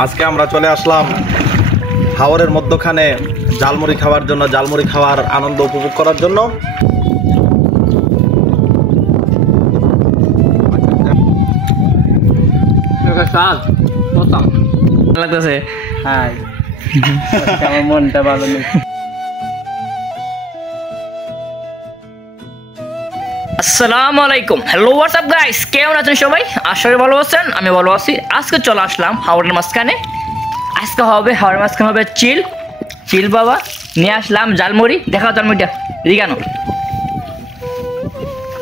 আজকে আমরা চলে আসলাম হাওরের মধ্যখানে জালমুড়ি খাওয়ার জন্য, জালমুড়ি খাওয়ার আনন্দ উপভোগ করার জন্য। লাগতেছে আমার মনটা ভালো নেই। আসসালামু আলাইকুম, হ্যালো হোয়াটসঅ্যাপ গাইস, কেমন আছেন সবাই? আশা করি ভালো আছেন, আমি ভালো আছি। আজকে চলে আসলাম হাওরের মাঝখানে। আজকে হবে হাওরের মাঝখানে হবে চিল বাবা, নিয়ে আসলাম জালমুড়ি। দেখাও জালমুড়িটা রিগানো,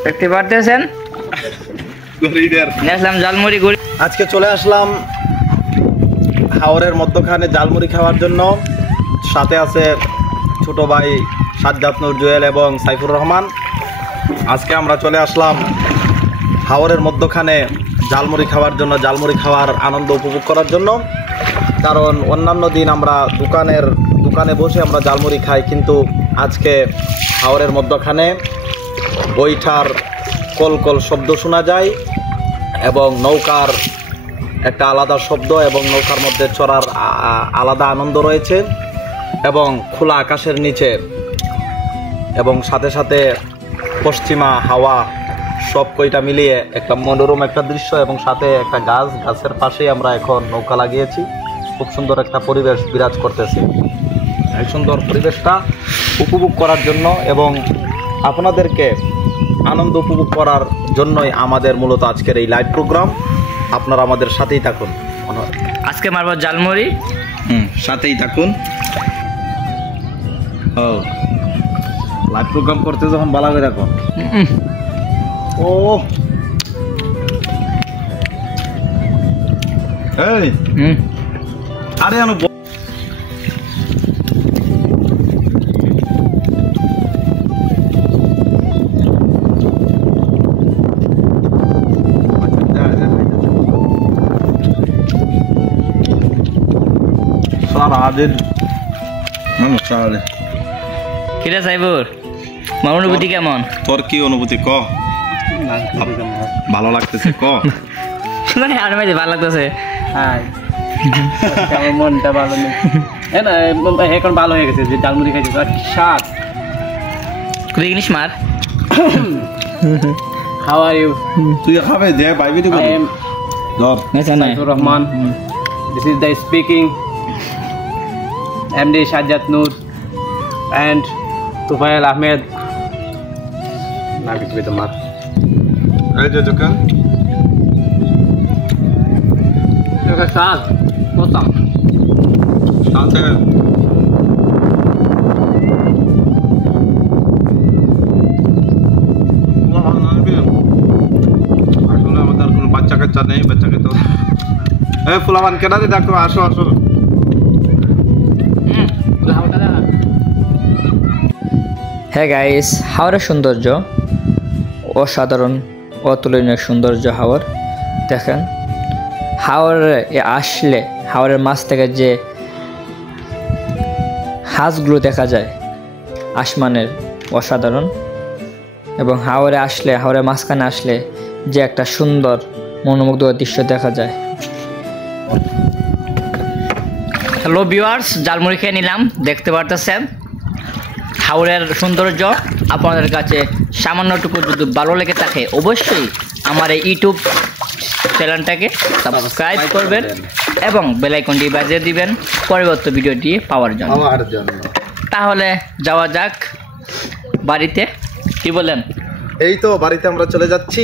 দেখতে পারতেছেন? নিয়ে আসলাম জালমুড়ি গুড়ি। আজকে চলে আসলাম হাওরের মধ্যখানে জালমুড়ি খাওয়ার জন্য। সাথে আছে ছোট ভাই সাজ্জাদ নূর জুয়েল এবং সাইফুর রহমান। আজকে আমরা চলে আসলাম হাওরের মধ্যখানে জালমুড়ি খাওয়ার জন্য, জালমুড়ি খাওয়ার আনন্দ উপভোগ করার জন্য। কারণ অন্যান্য দিন আমরা দোকানে বসে আমরা জালমুড়ি খাই, কিন্তু আজকে হাওরের মধ্যখানে বৈঠার কলকল শব্দ শোনা যায় এবং নৌকার একটা আলাদা শব্দ এবং নৌকার মধ্যে চড়ার আলাদা আনন্দ রয়েছে এবং খোলা আকাশের নিচে এবং সাথে সাথে পশ্চিমা হাওয়া, সব কয়টা মিলিয়ে একটা মনোরম একটা দৃশ্য এবং সাথে একটা গাছের পাশেই আমরা এখন নৌকা লাগিয়েছি। খুব সুন্দর একটা পরিবেশ বিরাজ করতেছে। এই সুন্দর পরিবেশটা উপভোগ করার জন্য এবং আপনাদেরকে আনন্দ উপভোগ করার জন্যই আমাদের মূলত আজকের এই লাইভ প্রোগ্রাম। আপনারা আমাদের সাথেই থাকুন। আজকে মারবো জালমুড়ি, সাথেই থাকুন। ও লাইভ প্রোগ্রাম করতে যখন ভালো করে রাখুন। ও এই আরে আনো কিরে সাইবুর, আমার অনুভূতি কেমন? তোর কি অনুভূতি ক? ভালো লাগতেছে ক? আর ভাই ভালো লাগতেছে। আমার মনটা ভালো নেই। এখন ভালো হয়ে গেছে যে জালমুড়ি খাইছে, স্বাদ। তুই জিনিস মার। How are you? তুই খাবে দে ভাই video I am Saifur Rahman. This is the speaking MD Sajjad Noor and Tufail Ahmed. Nagis with the mark. এই যে দোকান Look at that. What's up? শান্ত হয়ে আসলে আমাদের কোনো বাচ্চা কাচ্চা নেই, বাচ্চাকে তো এই ফুলাবান কেনা দিয়ে ডাকো, আসো আসো। হ্যাঁ গাইস, হাওরের সৌন্দর্য অসাধারণ, অতুলনীয় সৌন্দর্য হাওর। দেখেন হাওরে আসলে হাওরের মাছ থেকে যে হাঁসগুলো দেখা যায় আসমানের, অসাধারণ। এবং হাওরে আসলে, হাওরের মাঝখানে আসলে যে একটা সুন্দর মনোমুগ্ধকর দৃশ্য দেখা যায়। হ্যালো ভিউয়ার্স, জালমুড়ি খেয়ে নিলাম, দেখতে পারতেছেন হাওরের সৌন্দর্য। আপনাদের কাছে সামান্যটুকু যদি ভালো লেগে থাকে অবশ্যই আমার এই ইউটিউব চ্যানেলটাকে সাবস্ক্রাইব করবেন এবং বেল আইকনটি বাজিয়ে দিবেন পরবর্তী ভিডিওটি পাওয়ার জন্য। তাহলে যাওয়া যাক বাড়িতে, কি বলেন? এই তো বাড়িতে আমরা চলে যাচ্ছি।